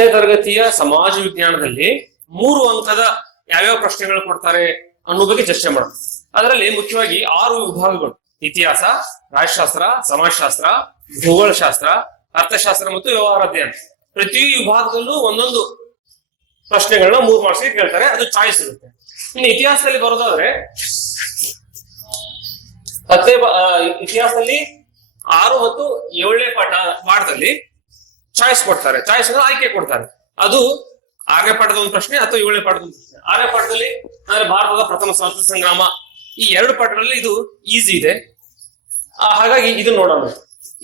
10ನೇ ತರಗತಿಯ ಸಮಾಜ ವಿಜ್ಞಾನದಲ್ಲಿ 3 ಅಂಕದ ಯಾವ್ಯಾವ ಪ್ರಶ್ನೆಗಳು ಕೊಡ್ತಾರೆ ಅನ್ನೋ ಬಗ್ಗೆ ಚರ್ಚೆ ಮಾಡೋಣ. ಅದರಲ್ಲಿ ಮುಖ್ಯವಾಗಿ 6 ವಿಭಾಗಗಳು: ಇತಿಹಾಸ, ರಾಜಶಾಸ್ತ್ರ, ಸಮಾಜಶಾಸ್ತ್ರ, ಭೂಗೋಳಶಾಸ್ತ್ರ, ಅರ್ಥಶಾಸ್ತ್ರ ಮತ್ತು ವ್ಯವಹಾರ ಅಧ್ಯಯನ. ಪ್ರತಿ ವಿಭಾಗದಲ್ಲೂ ಒಂದೊಂದು ಪ್ರಶ್ನೆಗಳನ್ನ 3 ಮಾರ್ಕ್ಸ್ಗೆ ಕೇಳ್ತಾರೆ. ಅದು ಚಾಯ್ಸ್ ಇರುತ್ತೆ. ಇನ್ನು ಇತಿಹಾಸದಲ್ಲಿ ಬರೋದಾದ್ರೆ ಇತಿಹಾಸದಲ್ಲಿ 6 ಮತ್ತು 7ನೇ ಪಾಠದಲ್ಲಿ ಚಾಯ್ಸ್ ಕೊಡ್ತಾರೆ. ಚಾಯ್ಸ್ ಅಂದ್ರೆ ಆಯ್ಕೆ ಕೊಡ್ತಾರೆ. ಅದು 6ನೇ ಪಾಠದ ಒಂದು ಪ್ರಶ್ನೆ ಅಥವಾ 7ನೇ ಪಾಠದ ಒಂದು ಪ್ರಶ್ನೆ. 6ನೇ ಪಾಠದಲ್ಲಿ ಅಂದ್ರೆ ಭಾರತದ ಪ್ರಥಮ ಸ್ವಾತಂತ್ರ್ಯ ಸಂಗ್ರಾಮ. ಈ 2 ಪಾಠಗಳಲ್ಲಿ ಇದು ಈಸಿ ಇದೆ, ಹಾಗಾಗಿ ಇದನ್ನ ನೋಡೋಣ.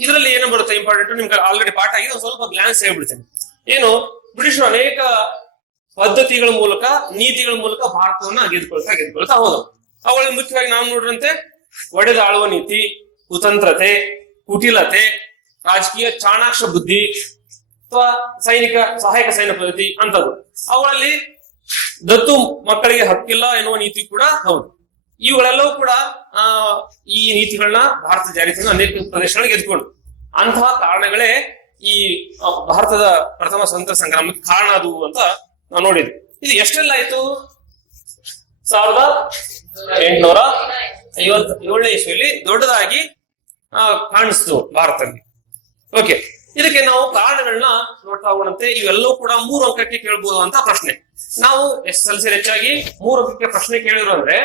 ಇದರಲ್ಲಿ ಏನು ಬರುತ್ತೆ ಇಂಪಾರ್ಟೆಂಟ್, ನಿಮ್ಗೆ ಆಲ್ರೆಡಿ ಪಾಠ ಆಗಿದೆ, ಒಂದು ಸ್ವಲ್ಪ ಗ್ಲಾನ್ಸ್ ಹೇಳ್ಬಿಡ್ತೇನೆ. ಏನು, ಬ್ರಿಟಿಷರು ಅನೇಕ ಪದ್ಧತಿಗಳ ಮೂಲಕ, ನೀತಿಗಳ ಮೂಲಕ ಭಾರತವನ್ನ ಗೆದ್ಕೊಳ್ತಾ ಹೋದ. ಅವುಗಳಲ್ಲಿ ಮುಖ್ಯವಾಗಿ ನಾವು ನೋಡ್ರಂತೆ ಒಡೆದ ಆಳುವ ನೀತಿ, ಕುತಂತ್ರತೆ, ಕುಟಿಲತೆ, ರಾಜಕೀಯ ಚಾಣಾಕ್ಷ ಬುದ್ಧಿ ಅಥವಾ ಸಹಾಯಕ ಸೈನ್ಯ ಪದ್ಧತಿ ಅಂತದ್ದು. ಅವುಗಳಲ್ಲಿ ದತ್ತು ಮಕ್ಕಳಿಗೆ ಹಕ್ಕಿಲ್ಲ ಎನ್ನುವ ನೀತಿ ಕೂಡ ಹೌದು. ಇವುಗಳೆಲ್ಲವೂ ಕೂಡ ಈ ನೀತಿಗಳನ್ನ ಭಾರತ ಜಾರಿ ತಂದು ಅನೇಕ ಪ್ರದೇಶಗಳಿಗೆ ಗೆದ್ಕೊಂಡು, ಅಂತಹ ಕಾರಣಗಳೇ ಈ ಭಾರತದ ಪ್ರಥಮ ಸ್ವತಂತ್ರ ಸಂಗ್ರಾಮಕ್ಕೆ ಕಾರಣ ಅದು ಅಂತ ನಾವು ನೋಡಿದ್ವಿ. ಇದು ಎಷ್ಟೆಲ್ಲ ಆಯ್ತು? 1857ನೇ ಇಸ್ವಿಯಲ್ಲಿ ದೊಡ್ಡದಾಗಿ ಕಾಣಿಸ್ತು ಭಾರತದಲ್ಲಿ. ಓಕೆ, ಇದಕ್ಕೆ ನಾವು ಕಾರಣಗಳನ್ನ ನೋಡ್ತಾ ಹೋಗೋಣಂತೆ. ಇವೆಲ್ಲವೂ ಕೂಡ 3 ಅಂಕಕ್ಕೆ ಕೇಳಬಹುದು ಅಂತ ಪ್ರಶ್ನೆ. ನಾವು SSLC ಹೆಚ್ಚಾಗಿ 3 ಅಂಕಕ್ಕೆ ಪ್ರಶ್ನೆ ಕೇಳಿದ್ರು ಅಂದ್ರೆ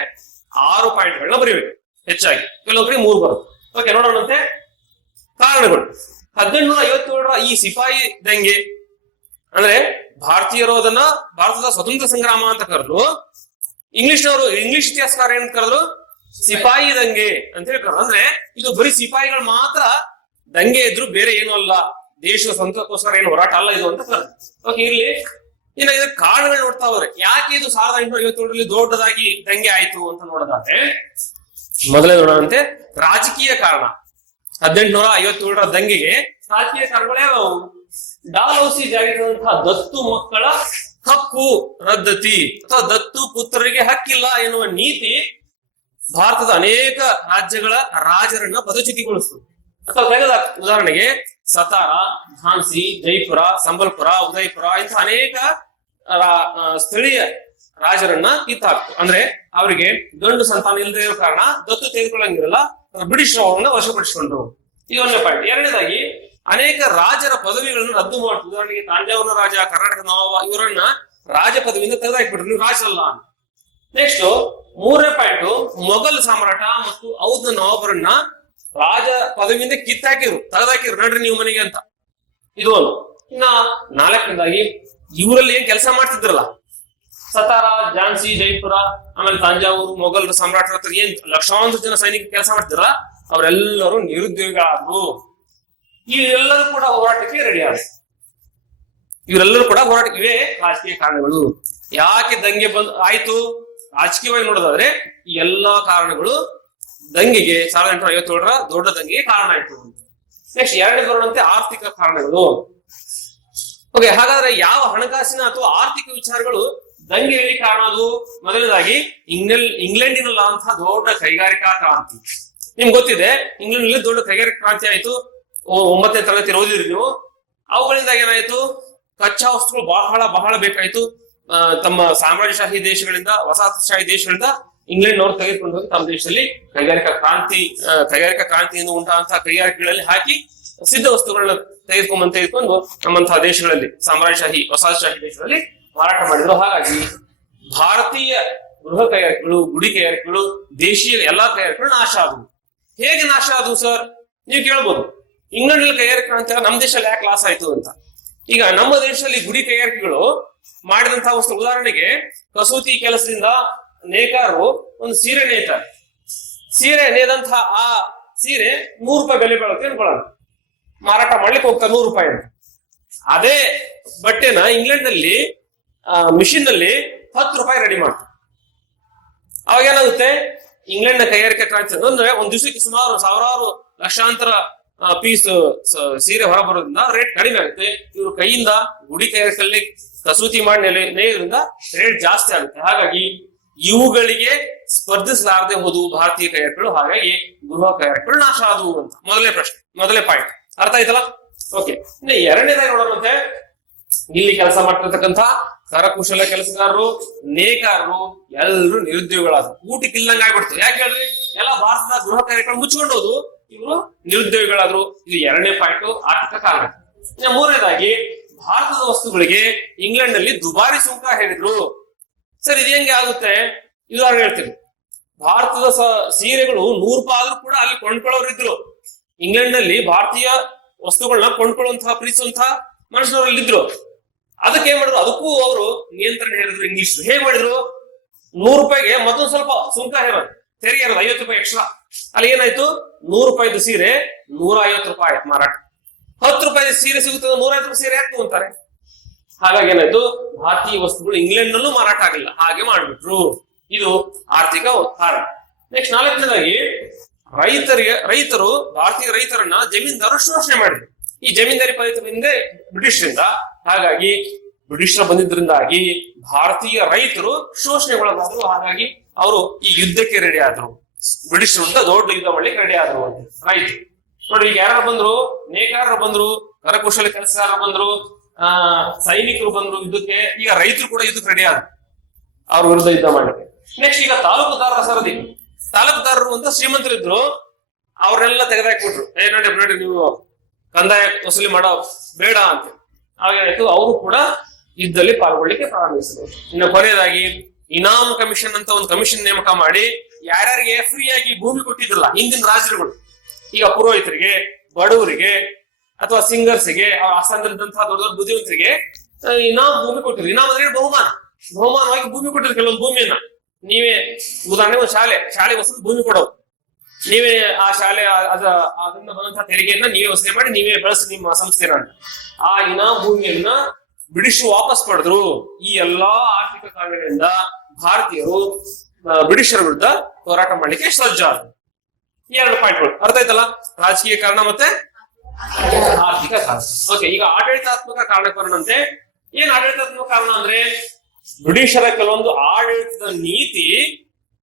6 ಪಾಯಿಂಟ್ಗಳನ್ನ ಬರೀಬೇಕು ಹೆಚ್ಚಾಗಿ, ಕೆಲವೊಬ್ಬರಿಗೆ 3 ಬರುತ್ತೆ. ಓಕೆ, ನೋಡೋಣಂತೆ ಕಾರಣಗಳು. 1857ರ ಈ ಸಿಪಾಯಿ ದಂಗೆ ಅಂದ್ರೆ ಭಾರತೀಯರು ಅದನ್ನ ಭಾರತದ ಸ್ವತಂತ್ರ ಸಂಗ್ರಾಮ ಅಂತ ಕರೆದ್ರು. ಇಂಗ್ಲಿಷ್ ಇತಿಹಾಸಕಾರ ಏನ್ ಕರೆದ್ರು? ಸಿಪಾಯಿ ದಂಗೆ ಅಂತ ಹೇಳಿ ಕರೆದ್ರು. ಅಂದ್ರೆ ಇದು ಬರೀ ಸಿಪಾಯಿಗಳು ಮಾತ್ರ ದಂಗೆ ಇದ್ರು, ಬೇರೆ ಏನು ಅಲ್ಲ, ದೇಶದ ಸ್ವಂತಕ್ಕೋಸ್ಕರ ಏನು ಹೋರಾಟ ಅಲ್ಲ ಇದು ಅಂತ ಕರೆದ್ರು. ಓಕೆ, ಇಲ್ಲಿ ಇನ್ನು ಇದಕ್ಕೆ ಕಾರಣಗಳು ನೋಡ್ತಾ ಹೋದ್ರೆ ಯಾಕೆ ಇದು 1857ರಲ್ಲಿ ದೊಡ್ಡದಾಗಿ ದಂಗೆ ಆಯ್ತು ಅಂತ ನೋಡೋದಾದ್ರೆ, ಮೊದಲೇ ನೋಡೋದಂತೆ ರಾಜಕೀಯ ಕಾರಣ. 1857ರ ದಂಗೆಗೆ ರಾಜಕೀಯ ಕಾರಣಗಳು ಯಾವ್ಯಾವು? ಡಾಲ್ಹೌಸಿ ಜಾರಿ ತಂದಂತಹ ದತ್ತು ಮಕ್ಕಳ ಹಕ್ಕು ರದ್ದತಿ ಅಥವಾ ದತ್ತು ಪುತ್ರರಿಗೆ ಹಕ್ಕಿಲ್ಲ ಎನ್ನುವ ನೀತಿ ಭಾರತದ ಅನೇಕ ರಾಜ್ಯಗಳ ರಾಜರನ್ನ ಪದಚ್ಯುತಿಗೊಳಿಸಿತು. ಅಥವಾ ಉದಾಹರಣೆಗೆ ಸತಾರ, ಝಾನ್ಸಿ, ಜೈಪುರ, ಸಂಬಲ್ಪುರ, ಉದಯಪುರ ಇಂತಹ ಅನೇಕ ಸ್ಥಳೀಯ ರಾಜರನ್ನ ಕಿತ್ತಾಕ್ತು. ಅಂದ್ರೆ ಅವರಿಗೆ ಗಂಡು ಸಂತಾನ ಇಲ್ಲದೆ ಇರೋ ಕಾರಣ ದತ್ತು ತೆಗೆದುಕೊಳ್ಳಂಗಿರಲ್ಲ, ಬ್ರಿಟಿಷ್ ಅವರನ್ನ ವಶಪಡಿಸಿಕೊಂಡ್ರು. ಈ 1ನೇ ಪಾಯಿಂಟ್. 2ನೇದಾಗಿ ಅನೇಕ ರಾಜರ ಪದವಿಗಳನ್ನು ರದ್ದು ಮಾಡ್ತು. ಉದಾಹರಣೆಗೆ ತಾಂಜಾವೂರಿನ ರಾಜ, ಕರ್ನಾಟಕ ನವಾಬ ಇವರನ್ನ ರಾಜ ಪದವಿಯಿಂದ ತೆಗೆದಾಕ್ಬಿಟ್ರು, ನೀವು ರಾಜ ಅಲ್ಲ. ನೆಕ್ಸ್ಟ್ 3ನೇ ಪಾಯಿಂಟ್, ಮೊಘಲ್ ಸಾಮ್ರಾಟ ಮತ್ತು ಔದ್ನ ನವಾಬರನ್ನ ರಾಜ ಪದವಿಯಿಂದ ತೆಗೆದಾಕಿರು, ನಡ್ರಿ ನೀವು ಮನೆಗೆ ಅಂತ. ಇದು ಒಂದು. ಇನ್ನ 4ನೇದಾಗಿ ಇವರಲ್ಲಿ ಏನ್ ಕೆಲಸ ಮಾಡ್ತಿದ್ರಲ್ಲ, ಸತಾರ, ಝಾನ್ಸಿ, ಜೈಪುರ, ಆಮೇಲೆ ತಾಂಜಾವೂರು, ಮೊಘಲ್ ಸಾಮ್ರಾಟರ ಹತ್ರ ಏನ್ ಲಕ್ಷಾಂತರ ಜನ ಸೈನಿಕ ಕೆಲಸ ಮಾಡ್ತಿದ್ರ, ಅವರೆಲ್ಲರೂ ನಿರುದ್ಯೋಗ ಆದ್ರು. ಇವರೆಲ್ಲರೂ ಕೂಡ ಹೋರಾಟಕ್ಕೆ ರೆಡಿ ಆದ್ರು. ಇವರೆಲ್ಲರೂ ಕೂಡ ಹೋರಾಟಕ್ಕೆ. ಇವೇ ರಾಜಕೀಯ ಕಾರಣಗಳು. ಯಾಕೆ ದಂಗೆ ಆಯ್ತು ರಾಜಕೀಯವಾಗಿ ನೋಡೋದಾದ್ರೆ ಈ ಎಲ್ಲಾ ಕಾರಣಗಳು ದಂಗೆಗೆ 1857ರ ದೊಡ್ಡ ದಂಗೆಗೆ ಕಾರಣ ಆಯ್ತು. ನೆಕ್ಸ್ಟ್ 2ನೇ ಬರೋಣಂತೆ ಆರ್ಥಿಕ ಕಾರಣಗಳು. ಓಕೆ, ಹಾಗಾದ್ರೆ ಯಾವ ಹಣಕಾಸಿನ ಅಥವಾ ಆರ್ಥಿಕ ವಿಚಾರಗಳು ದಂಗೆಗೆ ಕಾರಣ? ಅದು ಮೊದಲನೇದಾಗಿ ಇಂಗ್ಲೆಂಡಿನಲ್ಲಾದಂತಹ ದೊಡ್ಡ ಕೈಗಾರಿಕಾ ಕ್ರಾಂತಿ. ನಿಮ್ಗೆ ಗೊತ್ತಿದೆ, ಇಂಗ್ಲೆಂಡ್ ದೊಡ್ಡ ಕೈಗಾರಿಕಾ ಕ್ರಾಂತಿ ಆಯ್ತು. 9ನೇ ತರಗತಿ ಓದಿದ್ರಿ ನೀವು. ಅವುಗಳಿಂದ ಏನಾಯ್ತು? ಕಚ್ಚಾ ವಸ್ತುಗಳು ಬಹಳ ಬೇಕಾಯ್ತು. ತಮ್ಮ ಸಾಮ್ರಾಜ್ಯಶಾಹಿ ದೇಶಗಳಿಂದ, ವಸಾಹತುಶಾಹಿ ದೇಶಗಳಿಂದ ಇಂಗ್ಲೆಂಡ್ ತೆಗೆದುಕೊಂಡು ಹೋಗಿ ತಮ್ಮ ದೇಶದಲ್ಲಿ ಕೈಗಾರಿಕಾ ಕ್ರಾಂತಿಯಿಂದ ಉಂಟಾದಂತಹ ಕೈಗಾರಿಕೆಗಳಲ್ಲಿ ಹಾಕಿ ಸಿದ್ಧ ವಸ್ತುಗಳನ್ನ ತೆಗೆದುಕೊಂಡು ನಮ್ಮಂತಹ ದೇಶಗಳಲ್ಲಿ, ಸಾಮ್ರಾಜ್ಯಶಾಹಿ ವಸಾಹತುಶಾಹಿ ದೇಶಗಳಲ್ಲಿ ಮಾರಾಟ ಮಾಡಿದ್ರು. ಹಾಗಾಗಿ ಭಾರತೀಯ ಗೃಹ ಕೈಗಾರಿಕೆಗಳು, ಗುಡಿ ಕೈಗಾರಿಕೆಗಳು, ದೇಶೀಯ ಎಲ್ಲಾ ಕೈಗಾರಿಕೆಗಳು ನಾಶ ಆದವು. ಹೇಗೆ ನಾಶ ಆದವು ಸರ್? ನೀವು ಕೇಳ್ಬೋದು, ಇಂಗ್ಲೆಂಡ್ ನಲ್ಲಿ ಕೈಗಾರಿಕೆ ಕ್ರಾಂತಿ ನಮ್ಮ ದೇಶದಲ್ಲಿ ಯಾಕೆ ಲಾಸ್ ಆಯ್ತು ಅಂತ. ಈಗ ನಮ್ಮ ದೇಶದಲ್ಲಿ ಗುಡಿ ಕೈಗಾರಿಕೆಗಳು ಮಾಡಿದಂತಹ ವಸ್ತು, ಉದಾಹರಣೆಗೆ ಕಸೂತಿ ಕೆಲಸದಿಂದ ನೇಕಾರರು ಒಂದು ಸೀರೆ ನೇಯ್ತಾರೆ. ಸೀರೆ ನೇದಂತಹ ಆ ಸೀರೆ 100 ರೂಪಾಯಿ ಬೆಲೆ ಬಾಳುತ್ತೆ ಅನ್ಕೊಳ್ಳೋಣ, ಮಾರಾಟ ಮಾಡ್ಲಿಕ್ಕೆ ಹೋಗ್ತಾರೆ 100 ರೂಪಾಯಿ ಅಂತ. ಅದೇ ಬಟ್ಟೆನ ಇಂಗ್ಲೆಂಡ್ ನಲ್ಲಿ ಮಿಷಿನ್ ನಲ್ಲಿ 10 ರೂಪಾಯಿ ರೆಡಿ ಮಾಡ್ತಾರೆ. ಅವಾಗ ಏನಾಗುತ್ತೆ? ಇಂಗ್ಲೆಂಡ್ ನ ಕೈಗಾರಿಕಾ ಕ್ರಾಂತಿ ಅಂದ್ರೆ ಒಂದ್ ದಿವಸಕ್ಕೆ ಸುಮಾರು ಸಾವಿರಾರು ಲಕ್ಷಾಂತರ ಪೀಸ್ ಸೀರೆ ಹೊರ ಬರೋದ್ರಿಂದ ರೇಟ್ ಕಡಿಮೆ ಆಗುತ್ತೆ. ಇವರು ಕೈಯಿಂದ ಗುಡಿ ಕೈಗಾರಿಕೆಯಲ್ಲಿ ಕಸೂತಿ ಮಾಡಿ ನೇಯೋದ್ರಿಂದ ರೇಟ್ ಜಾಸ್ತಿ ಆಗುತ್ತೆ. ಹಾಗಾಗಿ ಇವುಗಳಿಗೆ ಸ್ಪರ್ಧಿಸಲಾರದೆ ಹೋದವು ಭಾರತೀಯ ಕೈಗಾರಿಕೆಗಳು. ಹಾಗಾಗಿ ಗೃಹ ಕೈಗಾರಿಕೆಗಳು ನಾಶ ಆದವು ಅಂತ ಮೊದಲನೇ ಪಾಯಿಂಟ್. ಅರ್ಥ ಆಯ್ತಲ್ಲ? ಓಕೆ, ಇನ್ನು 2ನೇದಾಗಿ ನೋಡೋದಂತೆ ಇಲ್ಲಿ ಕೆಲಸ ಮಾಡ್ತಿರ್ತಕ್ಕಂಥ ಕರಕುಶಲ ಕೆಲಸಗಾರರು, ನೇಕಾರರು ಎಲ್ಲರೂ ನಿರುದ್ಯೋಗಿಗಳಾದ್ರು. ಊಟಕ್ಕೆ ಇಲ್ಲಂಗ ಆಗ್ಬಿಡ್ತು. ಯಾಕೆ ಹೇಳ್ರಿ, ಎಲ್ಲ ಭಾರತದ ಗೃಹ ಕಾರ್ಯಗಳು ಮುಚ್ಕೊಂಡು ಹೋದು, ಇವರು ನಿರುದ್ಯೋಗಿಗಳಾದ್ರು. ಇದು 2ನೇ ಪಾಯಿಂಟ್, ಆರ್ಥಿಕ ಕಾರಣ. ಇನ್ನು 3ನೇದಾಗಿ, ಭಾರತದ ವಸ್ತುಗಳಿಗೆ ಇಂಗ್ಲೆಂಡ್ ನಲ್ಲಿ ದುಬಾರಿ ಸುಂಕ ಹೇಳಿದ್ರು. ಸರ್ ಇದು ಹೆಂಗೆ ಆಗುತ್ತೆ? ಉದಾಹರಣೆ ಹೇಳ್ತೀನಿ. ಭಾರತದ ಸೀರೆಗಳು 100 ರೂಪಾಯಿ ಆದ್ರೂ ಕೂಡ ಅಲ್ಲಿ ಕೊಂಡ್ಕೊಳ್ಳೋರು ಇದ್ರು. ಇಂಗ್ಲೆಂಡ್ ನಲ್ಲಿ ಭಾರತೀಯ ವಸ್ತುಗಳನ್ನ ಕೊಂಡ್ಕೊಳ್ಳುವಂತಹ, ಪ್ರೀತಿಸುವಂತಹ ಮನುಷ್ಯರಲ್ಲಿ ಇದ್ರು. ಅದಕ್ಕೆ ಏನ್ ಮಾಡಿದ್ರು, ಅದಕ್ಕೂ ಅವರು ನಿಯಂತ್ರಣ ಹೇಳಿದ್ರು. ಇಂಗ್ಲಿಷ್ ಹೇಗ್ ಮಾಡಿದ್ರು, 100 ರೂಪಾಯಿಗೆ ಮತ್ತೊಂದ್ ಸ್ವಲ್ಪ ಸುಂಕ ಹೇರೋದು, ತೆರಿಗೆ ಇರೋದು 50 ರೂಪಾಯಿ ಎಕ್ಸ್ಟ್ರಾ. ಅಲ್ಲಿ ಏನಾಯ್ತು, 100 ರೂಪಾಯಿದು ಸೀರೆ 150 ರೂಪಾಯಿ ಆಯ್ತು ಮಾರಾಟ. 10 ರೂಪಾಯಿ ಸೀರೆ ಸಿಗುತ್ತದೆ, 150 ರೂಪಾಯಿ ಸೀರೆ ಯಾಕೆ ಅಂತಾರೆ. ಹಾಗಾಗಿ ಏನಾಯ್ತು, ಭಾರತೀಯ ವಸ್ತುಗಳು ಇಂಗ್ಲೆಂಡ್ ನಲ್ಲೂ ಮಾರಾಟ ಆಗಿಲ್ಲ. ಹಾಗೆ ಮಾಡ್ಬಿಟ್ರು. ಇದು ಆರ್ಥಿಕ ಕಾರಣ. ನೆಕ್ಸ್ಟ್ 4ನೇದಾಗಿ, ರೈತರು ಭಾರತೀಯ ರೈತರನ್ನ ಜಮೀನ್ದಾರರು ಶೋಷಣೆ ಮಾಡಿದ್ರು. ಈ ಜಮೀನ್ದಾರಿ ಪದ್ಧತಿಯಿಂದ ಬ್ರಿಟಿಷರಿಂದ. ಹಾಗಾಗಿ ಬ್ರಿಟಿಷರು ಬಂದಿದ್ರಿಂದಾಗಿ ಭಾರತೀಯ ರೈತರು ಶೋಷಣೆಗೊಳಗಾದ್ರು. ಹಾಗಾಗಿ ಅವರು ಈ ಯುದ್ಧಕ್ಕೆ ರೆಡಿ ಆದ್ರು. ಬ್ರಿಟಿಷ್ ವಿರುದ್ಧ ದೊಡ್ಡ ಯುದ್ಧ ಮಾಡ್ಲಿಕ್ಕೆ ರೆಡಿ ಆದ್ರು ಅಂತ ರೈತರು. ನೋಡ್ರಿ, ಈಗ ಯಾರು ಬಂದ್ರು, ನೇಕಾರರು ಬಂದ್ರು, ಕರಕುಶಲ ಕೆಲಸಗಾರರು ಬಂದ್ರು, ಸೈನಿಕರು ಬಂದ್ರು ಯುದ್ಧಕ್ಕೆ. ಈಗ ರೈತರು ಕೂಡ ಯುದ್ಧಕ್ಕೆ ರೆಡಿ ಆದ್ರು ಅವ್ರ ವಿರುದ್ಧ ಯುದ್ಧ ಮಾಡ್ಲಿಕ್ಕೆ. ನೆಕ್ಸ್ಟ್ ಈಗ ತಾಲೂಕುದಾರರ ಸರದಿ. ತಾಲೂಕುದಾರರು ಅಂತ ಶ್ರೀಮಂತರಿದ್ರು, ಅವ್ರನ್ನೆಲ್ಲ ತೆಗೆದಾಕ್ಬಿಟ್ರು. ನೋಡಿ ನೀವು ಕಂದಾಯ ವಸೂಲಿ ಮಾಡೋ ಬೇಡ ಅಂತ. ಹಾಗೇನಾಯ್ತು, ಅವರು ಕೂಡ ಯುದ್ಧದಲ್ಲಿ ಪಾಲ್ಗೊಳ್ಳಿಕ್ಕೆ ಪ್ರಾರಂಭಿಸಿದ್ರು. ಇನ್ನು ಕೊನೆಯದಾಗಿ, ಇನಾಮ್ ಕಮಿಷನ್ ಅಂತ ಒಂದು ಕಮಿಷನ್ ನೇಮಕ ಮಾಡಿ ಯಾರ್ಯಾರಿಗೆ ಫ್ರೀ ಆಗಿ ಭೂಮಿ ಕೊಟ್ಟಿದ್ರಲ್ಲ ಹಿಂದಿನ ರಾಜರುಗಳು, ಈಗ ಪುರೋಹಿತರಿಗೆ, ಬಡವರಿಗೆ ಅಥವಾ ಸಿಂಗರ್ಸ್ಗೆ, ಆಸ್ಥಾನದಲ್ಲಿದ್ದಂತಹ ದೊಡ್ಡ ದೊಡ್ಡ ಬುದ್ಧಿವಂತರಿಗೆ ಇನಾಮ್ ಭೂಮಿ ಕೊಟ್ಟಿದ್ರು. ಇನಾಮ್ ಅಂದ್ರೆ ಬಹುಮಾನವಾಗಿ ಭೂಮಿ ಕೊಟ್ಟಿದ್ರು. ಕೆಲವೊಂದು ಭೂಮಿಯನ್ನ ನೀವೇ, ಉದಾಹರಣೆ ಒಂದು ಶಾಲೆ ವಸೂಲಿ ಭೂಮಿ ಕೊಡೋದು, ನೀವೇ ಆ ಶಾಲೆ ಅದರಿಂದ ಬಂದಂತಹ ತೆರಿಗೆಯನ್ನ ನೀವೇ ವಸೂಲಿ ಮಾಡಿ ನೀವೇ ಬಳಸಿ ನಿಮ್ಮ ಸಂಸ್ಥೆನ. ಆ ಇನಾಮ್ ಭೂಮಿಯನ್ನ ಬ್ರಿಟಿಷ್ ವಾಪಸ್ ಪಡೆದ್ರು. ಈ ಎಲ್ಲಾ ಆರ್ಥಿಕ ಕಾರಣಗಳಿಂದ ಭಾರತೀಯರು ಬ್ರಿಟಿಷರ ವಿರುದ್ಧ ಹೋರಾಟ ಮಾಡ್ಲಿಕ್ಕೆ ಸಜ್ಜಾದ್ರು. ಈ 2 ಪಾಯಿಂಟ್ಗಳು ಅರ್ಥ ಆಯ್ತಲ್ಲ, ರಾಜಕೀಯ ಕಾರಣ ಮತ್ತೆ ಆರ್ಥಿಕ ಕಾರಣ. ಓಕೆ, ಈಗ ಆಡಳಿತಾತ್ಮಕ ಕಾರಣಕ್ಕೆ ಬರೋಣಂತೆ. ಏನ್ ಆಡಳಿತಾತ್ಮಕ ಕಾರಣ ಅಂದ್ರೆ, ಬ್ರಿಟಿಷರ ಕೆಲವೊಂದು ಆಡಳಿತದ ನೀತಿ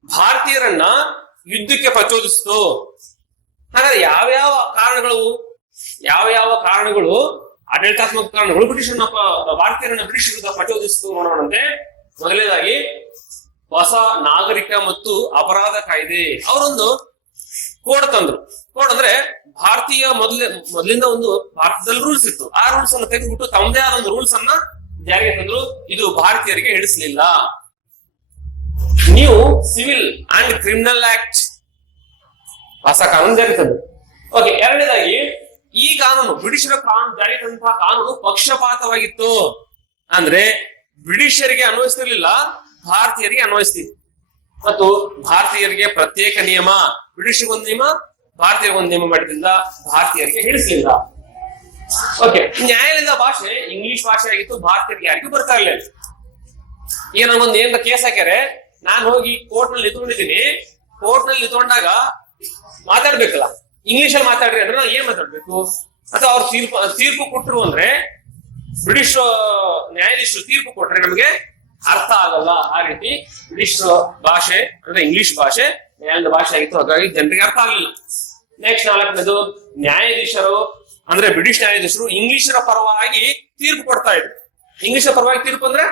ಭಾರತೀಯರನ್ನ ಯುದ್ಧಕ್ಕೆ ಪ್ರಚೋದಿಸಿತು. ಹಾಗಾದ್ರೆ ಯಾವ್ಯಾವ ಕಾರಣಗಳು ಆಡಳಿತಾತ್ಮಕ ಕಾರಣಗಳು ಭಾರತೀಯರನ್ನ ಬ್ರಿಟಿಷ್ ವಿರುದ್ಧ ಪ್ರಚೋದಿಸಿತು ನೋಡೋಣಂತೆ. ಮೊದಲನೇದಾಗಿ, ಹೊಸ ನಾಗರಿಕ ಮತ್ತು ಅಪರಾಧ ಕಾಯ್ದೆ. ಅವರೊಂದು ಕೋಡ್ ತಂದ್ರು. ಕೋಡ್ ಅಂದ್ರೆ ಭಾರತೀಯ ಮೊದಲಿಂದ ಒಂದು ಭಾರತದಲ್ಲಿ ರೂಲ್ಸ್ ಇತ್ತು. ಆ ರೂಲ್ಸ್ ಅನ್ನು ತೆಗೆದುಬಿಟ್ಟು ತಮ್ಮದೇ ಆದ ಒಂದು ರೂಲ್ಸ್ ಅನ್ನ ಜಾರಿಗೆ ತಂದ್ರು. ಇದು ಭಾರತೀಯರಿಗೆ ಹಿಡಿಸಲಿಲ್ಲ. New civil and criminal act, ಹೊಸ ಕಾನೂನು ಜಾರಿ ತಂದ್ರು. ಓಕೆ, 2ನೇದಾಗಿ, ಈ ಕಾನೂನು ಬ್ರಿಟಿಷರ ಕಾನೂನು ಜಾರಿ ತಂದಂತಹ ಕಾನೂನು ಪಕ್ಷಪಾತವಾಗಿತ್ತು. ಅಂದ್ರೆ ಬ್ರಿಟಿಷರಿಗೆ ಅನ್ವಯಿಸ್ತಿರ್ಲಿಲ್ಲ, ಭಾರತೀಯರಿಗೆ ಅನ್ವಯಿಸ್ತಿತ್ತು. ಮತ್ತು ಭಾರತೀಯರಿಗೆ ಪ್ರತ್ಯೇಕ ನಿಯಮ, ಬ್ರಿಟಿಷ್ ಒಂದು ನಿಯಮ, ಭಾರತೀಯರಿಗೆ ಒಂದು ನಿಯಮ ಮಾಡಿದ್ರಿಂದ ಭಾರತೀಯರಿಗೆ ಹಿಡಿಸಲಿಲ್ಲ. ಓಕೆ, ನ್ಯಾಯಾಲಯದ ಭಾಷೆ ಇಂಗ್ಲಿಷ್ ಭಾಷೆ ಆಗಿತ್ತು. ಭಾರತೀಯರಿಗೆ ಯಾರಿಗೂ ಬರ್ತಾ ಇರಲಿಲ್ಲ. ಈಗ ನಮಗೊಂದು ಏನಾರ ಕೇಸ್ ಹಾಕ್ಯಾರೆ, ನಾನು ಹೋಗಿ ಕೋರ್ಟ್ ನಲ್ಲಿ ನಿಂತ್ಕೊಂಡಿದ್ದೀನಿ. ಕೋರ್ಟ್ ನಲ್ಲಿ ನಿಂತ್ಕೊಂಡಾಗ ಮಾತಾಡ್ಬೇಕಲ್ಲ, ಇಂಗ್ಲಿಷ್ ಅಲ್ಲಿ ಮಾತಾಡ್ರಿ ಅಂದ್ರೆ ನಾವು ಏನ್ ಮಾತಾಡ್ಬೇಕು? ಅಥವಾ ಅವ್ರು ತೀರ್ಪು ಕೊಟ್ಟರು ಅಂದ್ರೆ, ಬ್ರಿಟಿಷ್ ನ್ಯಾಯಾಧೀಶರು ತೀರ್ಪು ಕೊಟ್ರೆ ನಮಗೆ ಅರ್ಥ ಆಗಲ್ಲ. ಆ ರೀತಿ ಬ್ರಿಟಿಷ್ ಭಾಷೆ ಅಂದ್ರೆ ಇಂಗ್ಲಿಷ್ ಭಾಷೆ ನ್ಯಾಯಾಲಯದ ಭಾಷೆ ಆಗಿತ್ತು. ಹಾಗಾಗಿ ಜನರಿಗೆ ಅರ್ಥ ಆಗಲಿಲ್ಲ. ನೆಕ್ಸ್ಟ್ 4ನೇದು, ನ್ಯಾಯಾಧೀಶರು ಅಂದ್ರೆ ಬ್ರಿಟಿಷ್ ನ್ಯಾಯಾಧೀಶರು ಇಂಗ್ಲಿಷರ ಪರವಾಗಿ ತೀರ್ಪು ಕೊಡ್ತಾ ಇದ್ರು. ಇಂಗ್ಲಿಷರ ಪರವಾಗಿ ತೀರ್ಪು ಅಂದ್ರೆ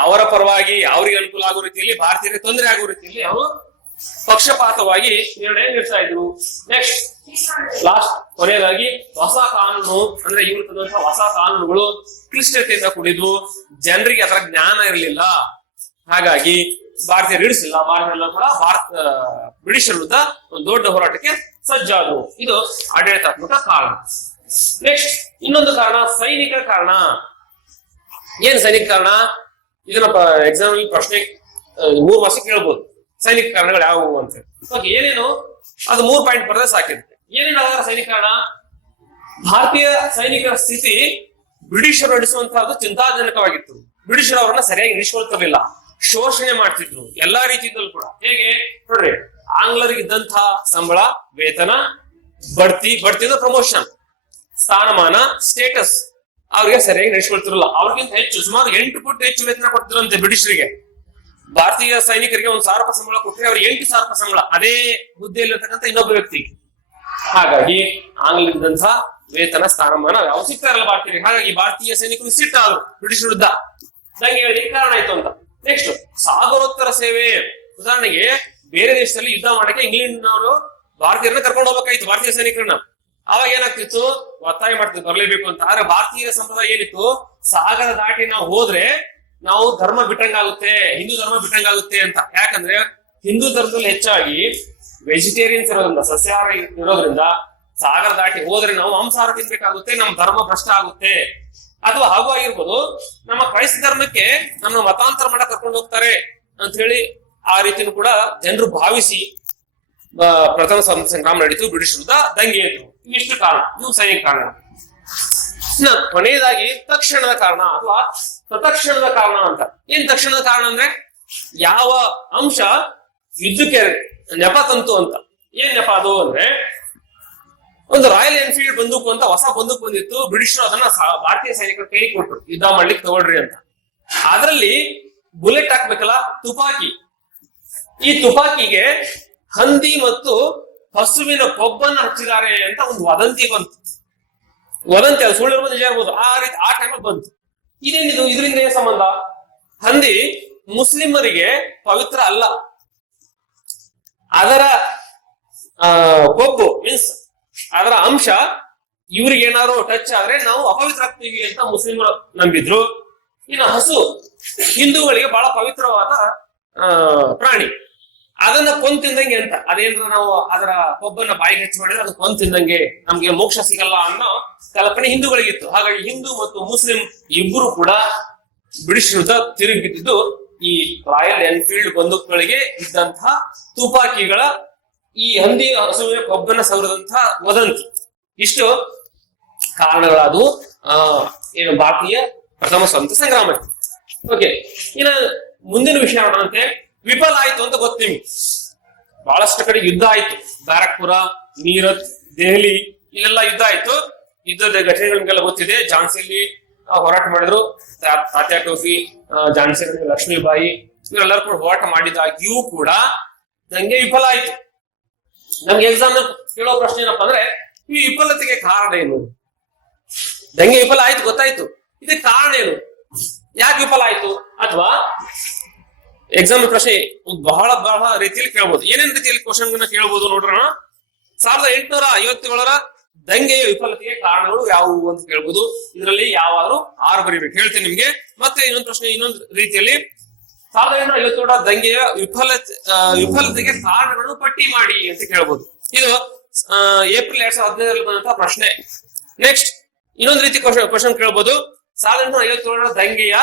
ಅವರ ಪರವಾಗಿ ಅವರಿಗೆ ಅನುಕೂಲ ಆಗೋ ರೀತಿಯಲ್ಲಿ, ಭಾರತೀಯರಿಗೆ ತೊಂದರೆ ಆಗೋ ರೀತಿಯಲ್ಲಿ ಅವರು ಪಕ್ಷಪಾತವಾಗಿ ನಿರ್ಣಯ ನೀಡ್ತಾ ಇದ್ರು. ನೆಕ್ಸ್ಟ್ ಲಾಸ್ಟ್ ಕೊನೆಯದಾಗಿ, ಹೊಸ ಕಾನೂನು ಅಂದ್ರೆ ಇವರು ತಂದಂತಹ ಹೊಸ ಕಾನೂನುಗಳು ಕ್ಲಿಷ್ಟತೆಯಿಂದ ಕೂಡಿದ್ವು. ಜನರಿಗೆ ಅದರ ಜ್ಞಾನ ಇರಲಿಲ್ಲ. ಹಾಗಾಗಿ ಭಾರತೀಯರು ಇಳಿಸಿಲ್ಲ. ಭಾರತೀಯರೆಲ್ಲ ಕೂಡ ಬ್ರಿಟಿಷರ ವಿರುದ್ಧ ಒಂದು ದೊಡ್ಡ ಹೋರಾಟಕ್ಕೆ ಸಜ್ಜಾದ್ರು. ಇದು ಆಡಳಿತಾತ್ಮಕ ಕಾರಣ. ನೆಕ್ಸ್ಟ್ ಇನ್ನೊಂದು ಕಾರಣ, ಸೈನಿಕ ಕಾರಣ. ಏನ್ ಸೈನಿಕ ಕಾರಣ? ಇದನ್ನ ಎಕ್ಸಾಮ್ ಪ್ರಶ್ನೆ 3 ವರ್ಷಕ್ಕೆ ಕೇಳ್ಬೋದು. ಸೈನಿಕ ಕಾರಣಗಳು ಯಾವುವು ಅಂತ. ಏನೇನು ಅದು 3 ಪಾಯಿಂಟ್ ಬರೆದ್ರೆ ಸಾಕಿರುತ್ತೆ. ಏನೇನು ಸೈನಿಕ ಕಾರಣ? ಭಾರತೀಯ ಸೈನಿಕರ ಸ್ಥಿತಿ ಬ್ರಿಟಿಷರು ನಡೆಸುವಂತಹದ್ದು ಚಿಂತಾಜನಕವಾಗಿತ್ತು. ಬ್ರಿಟಿಷರು ಅವರನ್ನ ಸರಿಯಾಗಿ ಇರಿಸಿಕೊಳ್ತಿರ್ಲಿಲ್ಲ, ಶೋಷಣೆ ಮಾಡ್ತಿದ್ರು ಎಲ್ಲಾ ರೀತಿಯಲ್ಲೂ ಕೂಡ. ಹೇಗೆ ನೋಡ್ರಿ, ಆಂಗ್ಲರಿಗೆ ಇದ್ದಂತಹ ಸಂಬಳ, ವೇತನ, ಬಡ್ತಿ ಅಂದ್ರೆ ಪ್ರಮೋಷನ್, ಸ್ಥಾನಮಾನ, ಸ್ಟೇಟಸ್ ಅವ್ರಿಗೆ ಸರಿಯಾಗಿ ನಡೆಸಿಕೊಳ್ತಿರಲ್ಲ. ಅವ್ರಿಗಿಂತ ಹೆಚ್ಚು, ಸುಮಾರು 8 ಪಟ್ಟು ಹೆಚ್ಚು ವೇತನ ಕೊಡ್ತಿರಂತೆ ಬ್ರಿಟಿಷರಿಗೆ. ಭಾರತೀಯ ಸೈನಿಕರಿಗೆ 1,000 ರೂಪಾಯಿ ಸಂಬಳ ಕೊಟ್ಟರೆ ಅವ್ರಿಗೆ 8,000 ರೂಪಾಯಿ ಸಂಬಳ, ಅದೇ ಹುದ್ದೆಯಲ್ಲಿರ್ತಕ್ಕಂಥ ಇನ್ನೊಬ್ಬ ವ್ಯಕ್ತಿ. ಹಾಗಾಗಿ ಆಂಗ್ಲರಿದ್ದಂತಹ ವೇತನ ಸ್ಥಾನಮಾನ ಯಾವ ಸಿಗ್ತಾ ಇರಲ್ಲ ಭಾರತೀಯರಿಗೆ. ಹಾಗಾಗಿ ಭಾರತೀಯ ಸೈನಿಕರು ಸಿಟ್ಟಾದ್ರು ಬ್ರಿಟಿಷ್ ವಿರುದ್ಧ, ದಂಗೆ ಹೇಳಲಿಕ್ಕೆ ಕಾರಣ ಆಯ್ತು ಅಂತ. ನೆಕ್ಸ್ಟ್ ಸಾಗರೋತ್ತರ ಸೇವೆ. ಉದಾಹರಣೆಗೆ ಬೇರೆ ದೇಶದಲ್ಲಿ ಯುದ್ಧ ಮಾಡಕ್ಕೆ ಇಂಗ್ಲೆಂಡ್ನವರು ಭಾರತೀಯರನ್ನ ಕರ್ಕೊಂಡು ಹೋಗ್ಬೇಕಾಯ್ತು, ಭಾರತೀಯ ಸೈನಿಕರನ್ನ. ಅವಾಗ ಏನಾಗ್ತಿತ್ತು, ಒತ್ತಾಯ ಮಾಡ್ತಿತ್ತು ಬರ್ಲೇಬೇಕು ಅಂತ. ಆದ್ರೆ ಭಾರತೀಯ ಸಂಪ್ರದಾಯ ಏನಿತ್ತು, ಸಾಗರ ದಾಟಿ ನಾವು ಹೋದ್ರೆ ನಾವು ಧರ್ಮ ಬಿಟ್ಟಂಗಾಗುತ್ತೆ, ಹಿಂದೂ ಧರ್ಮ ಬಿಟ್ಟಂಗಾಗುತ್ತೆ ಅಂತ. ಯಾಕಂದ್ರೆ ಹಿಂದೂ ಧರ್ಮದಲ್ಲಿ ಹೆಚ್ಚಾಗಿ ವೆಜಿಟೇರಿಯನ್ಸ್ ಇರೋದ್ರಿಂದ, ಸಸ್ಯಾಹಾರ ಇರೋದ್ರಿಂದ ಸಾಗರ ದಾಟಿ ಹೋದ್ರೆ ನಾವು ಮಾಂಸಾಹಾರ ತಿನ್ಬೇಕಾಗುತ್ತೆ, ನಮ್ಮ ಧರ್ಮ ಭ್ರಷ್ಟ ಆಗುತ್ತೆ. ಅಥವಾ ಹಾಗೂ ಆಗಿರ್ಬೋದು, ನಮ್ಮ ಕ್ರೈಸ್ತ ಧರ್ಮಕ್ಕೆ ನಮ್ಮ ಮತಾಂತರ ಮಾಡಕ್ ಕರ್ಕೊಂಡು ಹೋಗ್ತಾರೆ ಅಂತ ಹೇಳಿ ಆ ರೀತಿನೂ ಕೂಡ ಜನರು ಭಾವಿಸಿ ಪ್ರಥಮ ಸ್ವಾತಂತ್ರ್ಯ ಸಂಗ್ರಾಮ ನಡೀತು, ಬ್ರಿಟಿಷ್ ವಿರುದ್ಧ ದಂಗೆ ಇತ್ತು. ಇಷ್ಟು ಕಾರಣ, ಇವು ಸೈನಿಕ ಕಾರಣ. ಕೊನೆಯದಾಗಿ ತಕ್ಷಣದ ಕಾರಣ ಅಥವಾ ತತ್ಕ್ಷಣದ ಕಾರಣ ಅಂತ. ಏನ್ ತಕ್ಷಣದ ಕಾರಣ ಅಂದ್ರೆ ಯಾವ ಅಂಶ ಯುದ್ಧಕ್ಕೆ ನೆಪ ತಂತು ಅಂತ. ಏನ್ ನೆಪ ಅದು ಅಂದ್ರೆ, ಒಂದು ರಾಯಲ್ ಎನ್ಫೀಲ್ಡ್ ಬಂದೂಕು ಅಂತ ಹೊಸ ಬಂದೂಕು ಬಂದಿತ್ತು, ಬ್ರಿಟಿಷರು ಅದನ್ನ ಭಾರತೀಯ ಸೈನಿಕರ ಕೈ ಕೊಟ್ರು, ಯುದ್ಧ ಮಾಡ್ಲಿಕ್ಕೆ ತಗೊಳ್ರಿ ಅಂತ. ಅದರಲ್ಲಿ ಬುಲೆಟ್ ಹಾಕ್ಬೇಕಲ್ಲ, ತುಪಾಕಿ. ಈ ತುಪಾಕಿಗೆ ಹಂದಿ ಮತ್ತು ಹಸುವಿನ ಕೊಬ್ಬನ್ನ ಹಚ್ಚಿದ್ದಾರೆ ಅಂತ ಒಂದು ವದಂತಿ ಬಂತು. ವದಂತಿ ಅದು ಸುಳ್ಳು ನಿಜ ಇರ್ಬೋದು, ಆ ರೀತಿ ಆ ಟೈಮಲ್ಲಿ ಬಂತು. ಇದೇನಿದು, ಇದರಿಂದ ಏನ್ ಸಂಬಂಧ? ಹಂದಿ ಮುಸ್ಲಿಮರಿಗೆ ಪವಿತ್ರ ಅಲ್ಲ, ಅದರ ಕೊಬ್ಬು ಮೀನ್ಸ್ ಅದರ ಅಂಶ ಇವ್ರಿಗೆ ಏನಾದ್ರು ಟಚ್ ಆದ್ರೆ ನಾವು ಅಪವಿತ್ರ ಆಗ್ತೀವಿ ಅಂತ ಮುಸ್ಲಿಮರು ನಂಬಿದ್ರು. ಇನ್ನು ಹಸು ಹಿಂದೂಗಳಿಗೆ ಬಹಳ ಪವಿತ್ರವಾದ ಪ್ರಾಣಿ, ಅದನ್ನ ಕೊಂದ್ ತಿಂದಂಗೆ ಅಂತ. ಅದೇನ್ರ ನಾವು ಅದರ ಕೊಬ್ಬನ್ನ ಬಾಯಿಗೆ ಹೆಚ್ಚು ಮಾಡಿದ್ರೆ ಅದು ಕೊಂದ್ ತಿಂದಂಗೆ, ನಮ್ಗೆ ಮೋಕ್ಷ ಸಿಗಲ್ಲ ಅನ್ನೋ ಕಲ್ಪನೆ ಹಿಂದೂಗಳಿಗಿತ್ತು. ಹಾಗಾಗಿ ಹಿಂದೂ ಮತ್ತು ಮುಸ್ಲಿಂ ಇಬ್ಬರು ಕೂಡ ಬ್ರಿಟಿಷ್ ವಿರುದ್ಧ ತಿರುಗಿ ಬಿದ್ದಿದ್ದು ಈ ರಾಯಲ್ ಎನ್ಫೀಲ್ಡ್ ಬಂದೂಕುಗಳಿಗೆ ಇದ್ದಂತಹ ತುಪಾಕಿಗಳ ಈ ಹಂದಿ ಹಸುವಿನ ಕೊಬ್ಬನ್ನ ಸವರದಂತಹ ವದಂತಿ. ಇಷ್ಟು ಕಾರಣಗಳಾದವು ಏನು ಭಾರತೀಯ ಪ್ರಥಮ ಸ್ವಾತಂತ್ರ್ಯ ಸಂಗ್ರಾಮ. ಓಕೆ, ಇನ್ನು ಮುಂದಿನ ವಿಷಯ ನೋಡೋಣಂತೆ. ವಿಫಲ ಆಯ್ತು ಅಂತ ಗೊತ್ತು ನಿಮ್ಗೆ, ಬಹಳಷ್ಟು ಕಡೆ ಯುದ್ಧ ಆಯ್ತು. ಬ್ಯಾರಕ್ಪುರ, ಮೀರತ್, ದೆಹಲಿ ಇಲ್ಲೆಲ್ಲ ಯುದ್ಧ ಆಯ್ತು. ಯುದ್ಧದ ಘಟನೆಗಳು ನಿಮ್ಗೆಲ್ಲ ಗೊತ್ತಿದೆ. ಝಾನ್ಸಿಯಲ್ಲಿ ಹೋರಾಟ ಮಾಡಿದ್ರು ತಾತ್ಯಾ ಟೋಪಿ, ಝಾನ್ಸಿ ಲಕ್ಷ್ಮೀಬಾಯಿ, ಇವರೆಲ್ಲರೂ ಕೂಡ ಹೋರಾಟ ಮಾಡಿದಾಗ್ಯೂ ಕೂಡ ನಂಗೆ ವಿಫಲ ಆಯ್ತು. ನಮ್ಗೆ ಎಕ್ಸಾಮ್ ಕೇಳೋ ಪ್ರಶ್ನೆ ಏನಪ್ಪಾ ಅಂದ್ರೆ, ಈ ವಿಫಲತೆಗೆ ಕಾರಣ ಏನು? ದಂಗೆ ವಿಫಲ ಆಯ್ತು ಗೊತ್ತಾಯ್ತು, ಇದಕ್ಕೆ ಕಾರಣ ಏನು, ಯಾಕೆ ವಿಫಲ ಆಯ್ತು? ಅಥವಾ ಎಕ್ಸಾಮ್ ಪ್ರಶ್ನೆ ಬಹಳ ರೀತಿಯಲ್ಲಿ ಕೇಳ್ಬೋದು. ಏನೇನ್ ರೀತಿಯಲ್ಲಿ ಕ್ವಶನ್ ಕೇಳ್ಬೋದು ನೋಡ್ರೋಣ. 1857 ದಂಗೆಯ ವಿಫಲತೆಗೆ ಕಾರಣಗಳು ಯಾವುವು ಅಂತ ಕೇಳ್ಬೋದು. ಇದರಲ್ಲಿ ಯಾವಾದ್ರು 6 ಬರೀಬೇಕು, ಹೇಳ್ತೀನಿ ನಿಮ್ಗೆ. ಮತ್ತೆ ಇನ್ನೊಂದು ಪ್ರಶ್ನೆ ಇನ್ನೊಂದು ರೀತಿಯಲ್ಲಿ, 1857 ದಂಗೆಯ ವಿಫಲತೆಗೆ ಕಾರಣಗಳನ್ನು ಪಟ್ಟಿ ಮಾಡಿ ಅಂತ ಕೇಳ್ಬೋದು. ಇದು ಏಪ್ರಿಲ್ 2015 ಬಂದಂತಹ ಪ್ರಶ್ನೆ. ನೆಕ್ಸ್ಟ್ ಇನ್ನೊಂದು ರೀತಿ ಕ್ವಶನ್ ಕೇಳ್ಬೋದು, 1857 ದಂಗೆಯ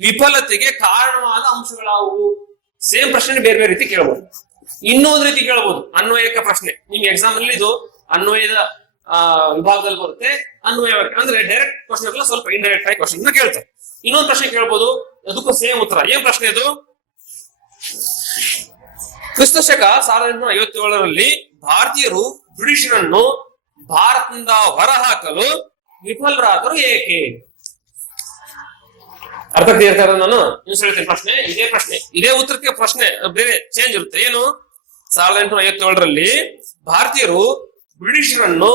ವಿಫಲತೆಗೆ ಕಾರಣವಾದ ಅಂಶಗಳಾವು. ಸೇಮ್ ಪ್ರಶ್ನೆ ಬೇರೆ ಬೇರೆ ರೀತಿ ಕೇಳ್ಬೋದು. ಇನ್ನೊಂದು ರೀತಿ ಕೇಳ್ಬೋದು, ಅನ್ವಯಕ ಪ್ರಶ್ನೆ. ನಿಮ್ಗೆ ಎಕ್ಸಾಮ್ ಅಲ್ಲಿ ಇದು ಅನ್ವಯದ ವಿಭಾಗದಲ್ಲಿ ಬರುತ್ತೆ. ಅನ್ವಯ ಅಂದ್ರೆ ಡೈರೆಕ್ಟ್ ಕ್ವಶನ್ ಅಲ್ಲ, ಸ್ವಲ್ಪ ಇಂಡೈರೆಕ್ಟ್ ಆಗಿ ಕ್ವಶನ್ ಕೇಳ್ತಾರೆ. ಇನ್ನೊಂದು ಪ್ರಶ್ನೆ ಕೇಳ್ಬೋದು, ಅದಕ್ಕೂ ಸೇಮ್ ಉತ್ತರ. ಏನ್ ಪ್ರಶ್ನೆ ಅದು? ಕ್ರಿಸ್ತಶಕ 1857 ಭಾರತೀಯರು ಬ್ರಿಟಿಷರನ್ನು ಭಾರತದಿಂದ ಹೊರಹಾಕಲು ವಿಫಲರಾದರು ಏಕೆ? ಅರ್ಥ ತೀರ್ತಾರೆ. ನಾನು ನ್ಯೂಸ್ ಹೇಳ್ತೀನಿ. ಪ್ರಶ್ನೆ ಇದೇ ಪ್ರಶ್ನೆ, ಇದೇ ಉತ್ತರಕ್ಕೆ ಪ್ರಶ್ನೆ ಬೇರೆ ಚೇಂಜ್ ಇರುತ್ತೆ. ಏನು? 1857 ಭಾರತೀಯರು ಬ್ರಿಟಿಷರನ್ನು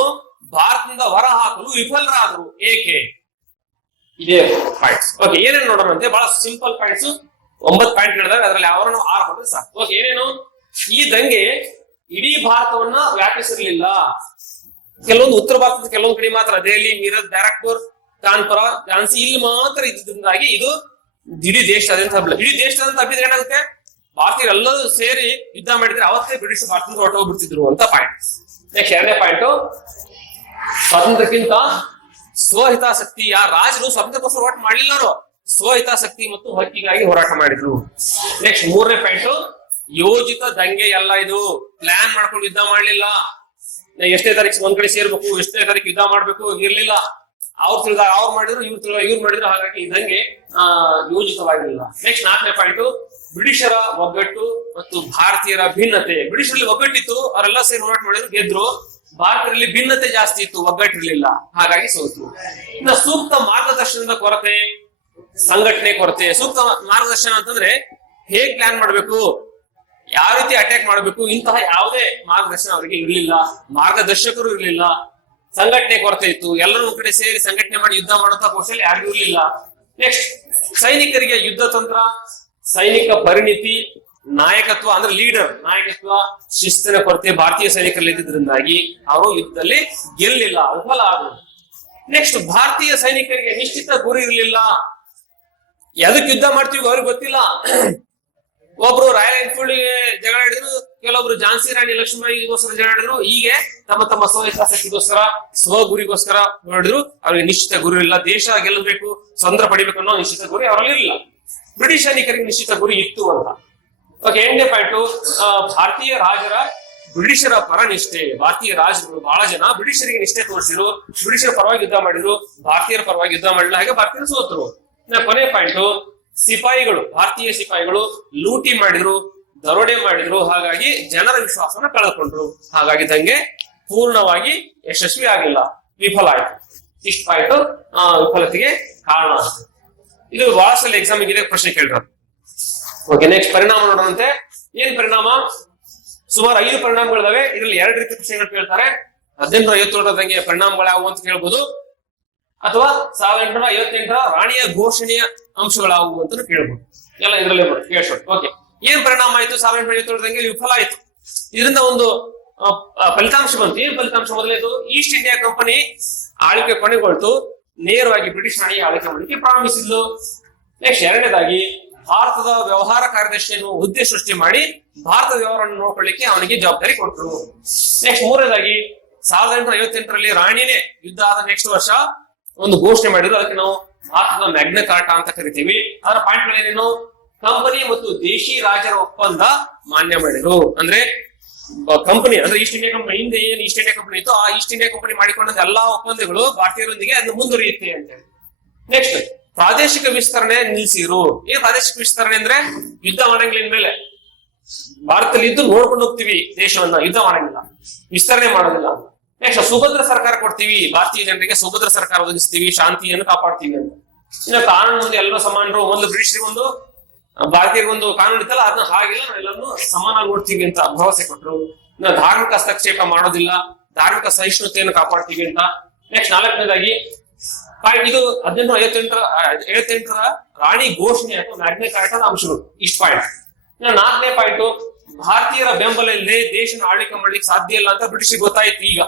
ಭಾರತದಿಂದ ಹೊರಹಾಕಲು ವಿಫಲರಾದರು ಏಕೆ? ಇದೇ ಪಾಯಿಂಟ್ಸ್. ಓಕೆ, ಏನೇನು ನೋಡೋಣಂತೆ. ಬಹಳ ಸಿಂಪಲ್ ಪಾಯಿಂಟ್ಸ್, 9 ಪಾಯಿಂಟ್ ಹೇಳಿದಾಗ ಅದರಲ್ಲಿ ಯಾವ 6 ಬಂದ್ರೆ ಸಾಕು. ಓಕೆ, ಏನೇನು? ಈ ದಂಗೆ ಇಡೀ ಭಾರತವನ್ನ ವ್ಯಾಪಿಸಿರ್ಲಿಲ್ಲ. ಕೆಲವೊಂದು ಉತ್ತರ ಭಾರತದ ಕೆಲವೊಂದು ಕಡೆ ಮಾತ್ರ, ದೆಹಲಿ, ಮೀರತ್, ಬ್ಯಾರಕ್ಪುರ್, ಕಾನ್ಪುರ, ಝಾನ್ಸಿ ಇಲ್ಲಿ ಮಾತ್ರ ಇದ್ದಿಂದಾಗಿ ಇದು ಇಡೀ ದೇಶದಾದ್ಯಂತ ಹಬ್ಬಿಲ್ಲ. ಇಡೀ ದೇಶದಾದ್ಯಂತ ಹಬ್ಬಿದ್ರೆ ಏನಾಗುತ್ತೆ, ಭಾರತೀಯರೆಲ್ಲರೂ ಸೇರಿ ಯುದ್ಧ ಮಾಡಿದ್ರೆ ಅವತ್ತೇ ಬ್ರಿಟಿಷ್ ಭಾರತದಿಂದ ಹೊರಟೋಗ್ಬಿಡ್ತಿದ್ರು ಅಂತ ಪಾಯಿಂಟ್. ನೆಕ್ಸ್ಟ್ 2ನೇ ಪಾಯಿಂಟ್, ಸ್ವಾತಂತ್ರ್ಯಕ್ಕಿಂತ ಸ್ವಹಿತಾಸಕ್ತಿ. ರಾಜರು ಸ್ವಾತಂತ್ರ್ಯಕ್ಕೋಸ್ಕರ ಹೋರಾಟ ಮಾಡ್ಲಿಲ್ಲ, ಸ್ವಹಿತಾಸಕ್ತಿ ಮತ್ತು ಹಕ್ಕಿಗಾಗಿ ಹೋರಾಟ ಮಾಡಿದ್ರು. ನೆಕ್ಸ್ಟ್ 3ನೇ ಪಾಯಿಂಟ್, ಯೋಜಿತ ದಂಗೆ ಎಲ್ಲ. ಇದು ಪ್ಲಾನ್ ಮಾಡ್ಕೊಂಡು ಯುದ್ಧ ಮಾಡ್ಲಿಲ್ಲ. ಎಷ್ಟನೇ ತಾರೀಕು ಒಂದ್ ಕಡೆ ಸೇರ್ಬೇಕು, ಎಷ್ಟನೇ ತಾರೀಕು ಯುದ್ಧ ಮಾಡ್ಬೇಕು ಇರ್ಲಿಲ್ಲ. ಅವ್ರು ತಿಳಿದಾಗ ಅವ್ರು ಮಾಡಿದ್ರು, ಇವ್ರು ಮಾಡಿದ್ರು. ಹಾಗಾಗಿ ಇದಂಗೆ ಯೋಜಿತವಾಗಿರಲಿಲ್ಲ. ನೆಕ್ಸ್ಟ್ 4ನೇ ಪಾಯಿಂಟ್, ಬ್ರಿಟಿಷರ ಒಗ್ಗಟ್ಟು ಮತ್ತು ಭಾರತೀಯರ ಭಿನ್ನತೆ. ಬ್ರಿಟಿಷರಲ್ಲಿ ಒಗ್ಗಟ್ಟಿತ್ತು, ಅವರೆಲ್ಲ ಸೇರಿ ಹೋರಾಟ ಮಾಡಿದ್ರು, ಗೆದ್ರು. ಭಾರತದಲ್ಲಿ ಭಿನ್ನತೆ ಜಾಸ್ತಿ ಇತ್ತು, ಒಗ್ಗಟ್ಟಿರ್ಲಿಲ್ಲ, ಹಾಗಾಗಿ ಸೋತು. ಇನ್ನು ಸೂಕ್ತ ಮಾರ್ಗದರ್ಶನದ ಕೊರತೆ, ಸಂಘಟನೆ ಕೊರತೆ. ಸೂಕ್ತ ಮಾರ್ಗದರ್ಶನ ಅಂತಂದ್ರೆ ಹೇಗ್ ಪ್ಲಾನ್ ಮಾಡ್ಬೇಕು, ಯಾವ ರೀತಿ ಅಟ್ಯಾಕ್ ಮಾಡ್ಬೇಕು, ಇಂತಹ ಯಾವುದೇ ಮಾರ್ಗದರ್ಶನ ಅವರಿಗೆ ಇರ್ಲಿಲ್ಲ, ಮಾರ್ಗದರ್ಶಕರು ಇರ್ಲಿಲ್ಲ. ಸಂಘಟನೆ ಕೊರತೆ ಇತ್ತು. ಎಲ್ಲರೂ ಒಂದ್ ಕಡೆ ಸೇರಿ ಸಂಘಟನೆ ಮಾಡಿ ಯುದ್ಧ ಮಾಡುವಂತ ಕೌಶಲ್ಯ ಯಾರಿಗೂ ಇರ್ಲಿಲ್ಲ. ನೆಕ್ಸ್ಟ್, ಸೈನಿಕರಿಗೆ ಯುದ್ಧ ತಂತ್ರ, ಸೈನಿಕ ಪರಿಣಿತಿ, ನಾಯಕತ್ವ ಅಂದ್ರೆ ಲೀಡರ್ ನಾಯಕತ್ವ, ಶಿಸ್ತಿನ ಕೊರತೆ ಭಾರತೀಯ ಸೈನಿಕರಲ್ಲಿ ಇದ್ದಿದ್ರಿಂದಾಗಿ ಅವರು ಯುದ್ಧದಲ್ಲಿ ಗೆಲ್ಲಿಲ್ಲ, ವಿಫಲ ಆದರು. ನೆಕ್ಸ್ಟ್, ಭಾರತೀಯ ಸೈನಿಕರಿಗೆ ನಿಶ್ಚಿತ ಗುರಿ ಇರಲಿಲ್ಲ. ಎದಕ್ ಯುದ್ಧ ಮಾಡ್ತೀವಿ ಅವ್ರಿಗೆ ಗೊತ್ತಿಲ್ಲ. ಒಬ್ರು ರಾಯಲ್ ಎನ್ಫೀಲ್ಡ್ ಜಗಳ ಆಡಿದ್ರು, ಕೆಲವೊಬ್ರು ಝಾನ್ಸಿ ರಾಣಿ ಲಕ್ಷ್ಮೀಬಾಯಿಗೋಸ್ಕರ ಜಗಳ ಆಡಿದ್ರು. ಹೀಗೆ ತಮ್ಮ ತಮ್ಮ ಸ್ವಹಿತಾಸಕ್ತಿಗೋಸ್ಕರ ಸ್ವಗುರಿಗೋಸ್ಕರ ನೋಡಿದ್ರು. ಅವ್ರಿಗೆ ನಿಶ್ಚಿತ ಗುರಿ ಇಲ್ಲ. ದೇಶ ಗೆಲ್ಲಬೇಕು, ಸ್ವತಂತ್ರ ಪಡಿಬೇಕು ಅನ್ನೋ ನಿಶ್ಚಿತ ಗುರಿ ಅವರಲ್ಲಿ ಇರಲಿಲ್ಲ. ಬ್ರಿಟಿಷ್ ಸೈನಿಕರಿಗೆ ನಿಶ್ಚಿತ ಗುರಿ ಇತ್ತು ಅಂತ. ಓಕೆ, ಎಂಟನೇ ಪಾಯಿಂಟ್, ಭಾರತೀಯ ರಾಜರ ಬ್ರಿಟಿಷರ ಪರ ನಿಷ್ಠೆ. ಭಾರತೀಯ ರಾಜರು ಬಹಳ ಜನ ಬ್ರಿಟಿಷರಿಗೆ ನಿಷ್ಠೆ ತೋರಿಸಿರು, ಬ್ರಿಟಿಷರ ಪರವಾಗಿ ಯುದ್ಧ ಮಾಡಿದ್ರು, ಭಾರತೀಯರ ಪರವಾಗಿ ಯುದ್ಧ ಮಾಡಿಲ್ಲ, ಹಾಗೆ ಭಾರತೀಯರು ಸೋತರು. ಕೊನೆ ಪಾಯಿಂಟ್, ಸಿಪಾಯಿಗಳು, ಭಾರತೀಯ ಸಿಪಾಯಿಗಳು ಲೂಟಿ ಮಾಡಿದ್ರು, ದರೋಡೆ ಮಾಡಿದ್ರು, ಹಾಗಾಗಿ ಜನರ ವಿಶ್ವಾಸನ ಕಳೆದುಕೊಂಡ್ರು. ಹಾಗಾಗಿ ದಂಗೆ ಪೂರ್ಣವಾಗಿ ಯಶಸ್ವಿ ಆಗಿಲ್ಲ, ವಿಫಲ ಆಯ್ತು. ಇಷ್ಟು ಪಾಯಿಂಟ್ ವಿಫಲತೆಗೆ ಕಾರಣ. ಇದು ಬಹಳ ಸಲ ಎಕ್ಸಾಮ್ ಇದೆ, ಪ್ರಶ್ನೆ ಕೇಳಿರೋದು. ಓಕೆ, ನೆಕ್ಸ್ಟ್ ಪರಿಣಾಮ ನೋಡೋಣಂತೆ. ಏನ್ ಪರಿಣಾಮ? ಸುಮಾರು 5 ಪರಿಣಾಮಗಳಿದಾವೆ. ಇದ್ರಲ್ಲಿ 2 ರೀತಿ ಪ್ರಶ್ನೆಗಳು ಕೇಳ್ತಾರೆ. 1857ರಂಗೆ ಪರಿಣಾಮಗಳು ಯಾವುವು ಅಂತ ಕೇಳ್ಬೋದು, ಅಥವಾ 1858ರ ರಾಣಿಯ ಘೋಷಣೆಯ ಅಂಶಗಳಾವುವು ಅಂತ ಕೇಳ್ಬೋದು. ಎಲ್ಲ ಇದರಲ್ಲೇ ಕೇಳ್ಸೋಣ. ಓಕೆ, ಏನ್ ಪರಿಣಾಮ ಆಯ್ತು? 1857ರಂಗೆ ವಿಫಲ ಆಯ್ತು. ಇದರಿಂದ ಒಂದು ಫಲಿತಾಂಶ ಬಂತು. ಏನ್ ಫಲಿತಾಂಶ? ಮೊದಲನೇದು, ಈಸ್ಟ್ ಇಂಡಿಯಾ ಕಂಪನಿ ಆಳ್ವಿಕೆ ಕೊನೆಗೊಳ್ತು, ನೇರವಾಗಿ ಬ್ರಿಟಿಷ್ ರಾಣಿಯ ಆಳ್ವಿಕೆ ಮಾಡಲಿಕ್ಕೆ ಪ್ರಾರಂಭಿಸಿದ್ಲು. ನೆಕ್ಸ್ಟ್, ಎರಡನೇದಾಗಿ ಭಾರತದ ವ್ಯವಹಾರ ಕಾರ್ಯದರ್ಶಿಯನ್ನು ಹುದ್ದೆ ಸೃಷ್ಟಿ ಮಾಡಿ ಭಾರತದ ವ್ಯವಹಾರವನ್ನು ನೋಡ್ಕೊಳ್ಳಿಕ್ಕೆ ಅವನಿಗೆ ಜವಾಬ್ದಾರಿ ಕೊಟ್ಟರು. ನೆಕ್ಸ್ಟ್, ಮೂರನೇದಾಗಿ 1858ರಲ್ಲಿ ರಾಣಿನೇ ಯುದ್ಧ ಆದ ನೆಕ್ಸ್ಟ್ ವರ್ಷ ಒಂದು ಘೋಷಣೆ ಮಾಡಿದ್ರು. ಅದಕ್ಕೆ ನಾವು ಭಾರತದ ಮ್ಯಾಗ್ನಾ ಕಾರ್ಟಾ ಅಂತ ಕರಿತೀವಿ. ಅದರ ಪಾಯಿಂಟ್ ಏನೇನು? ಕಂಪನಿ ಮತ್ತು ದೇಶಿ ರಾಜರ ಒಪ್ಪಂದ ಮಾನ್ಯ ಮಾಡಿದ್ರು. ಅಂದ್ರೆ ಕಂಪನಿ ಅಂದ್ರೆ ಈಸ್ಟ್ ಇಂಡಿಯಾ ಕಂಪನಿ, ಹಿಂದೆ ಏನ್ ಈಸ್ಟ್ ಇಂಡಿಯಾ ಕಂಪನಿ ಇತ್ತು, ಆ ಈಸ್ಟ್ ಇಂಡಿಯಾ ಕಂಪನಿ ಮಾಡಿಕೊಂಡ ಎಲ್ಲಾ ಒಪ್ಪಂದಗಳು ಭಾರತೀಯರೊಂದಿಗೆ ಅದನ್ನು ಮುಂದುವರಿಯುತ್ತೆ ಅಂತ ಹೇಳಿ. ನೆಕ್ಸ್ಟ್, ಪ್ರಾದೇಶಿಕ ವಿಸ್ತರಣೆ ನಿಲ್ಸಿರು. ಏನ್ ಪ್ರಾದೇಶಿಕ ವಿಸ್ತರಣೆ ಅಂದ್ರೆ? ಯುದ್ಧ ಮಾಡಂಗಿಲ್ಲ ಮೇಲೆ ಭಾರತದಲ್ಲಿ ಇದ್ದು ನೋಡ್ಕೊಂಡು ಹೋಗ್ತೀವಿ ದೇಶವನ್ನ, ಯುದ್ಧ ಮಾಡಂಗಿಲ್ಲ, ವಿಸ್ತರಣೆ ಮಾಡೋದಿಲ್ಲ. ನೆಕ್ಸ್ಟ್, ಸುಭದ್ರ ಸರ್ಕಾರ ಕೊಡ್ತೀವಿ, ಭಾರತೀಯ ಜನರಿಗೆ ಸುಭದ್ರ ಸರ್ಕಾರ ಒದಗಿಸ್ತೀವಿ, ಶಾಂತಿಯನ್ನು ಕಾಪಾಡ್ತೀವಿ ಅಂತ. ಇನ್ನು ಕಾನೂನು ಮುಂದೆ ಎಲ್ಲರೂ ಸಮಾನರು. ಮೊದಲು ಬ್ರಿಟಿಷರಿಗೊಂದು ಭಾರತೀಯರಿಗೊಂದು ಕಾನೂನು ಇತ್ತಲ್ಲ, ಅದನ್ನ ಹಾಗಿಲ್ಲ, ನಾವೆಲ್ಲರೂ ಸಮಾನಾಗಿ ನೋಡ್ತೀವಿ ಅಂತ ಭರವಸೆ ಕೊಟ್ಟರು. ಇನ್ನು ಧಾರ್ಮಿಕ ಹಸ್ತಕ್ಷೇಪ ಮಾಡೋದಿಲ್ಲ, ಧಾರ್ಮಿಕ ಸಹಿಷ್ಣುತೆಯನ್ನು ಕಾಪಾಡ್ತೀವಿ ಅಂತ. ನೆಕ್ಸ್ಟ್, 4ನೇದಾಗಿ ಇದು 1858ರ ರಾಣಿ ಘೋಷಣೆ ಅಥವಾ ಮ್ಯಾಗ್ನಾ ಕಾರ್ಟಾದ ಅಂಶಗಳು. ಇಷ್ಟು ಪಾಯಿಂಟ್. ಇನ್ನು 4ನೇ ಪಾಯಿಂಟ್, ಭಾರತೀಯರ ಬೆಂಬಲ ಇಲ್ಲದೆ ದೇಶನ ಆಳ್ವಿಕೆ ಮಾಡ್ಲಿಕ್ಕೆ ಸಾಧ್ಯ ಇಲ್ಲ ಅಂತ ಬ್ರಿಟಿಷ್ ಗೊತ್ತಾಯ್ತು. ಈಗ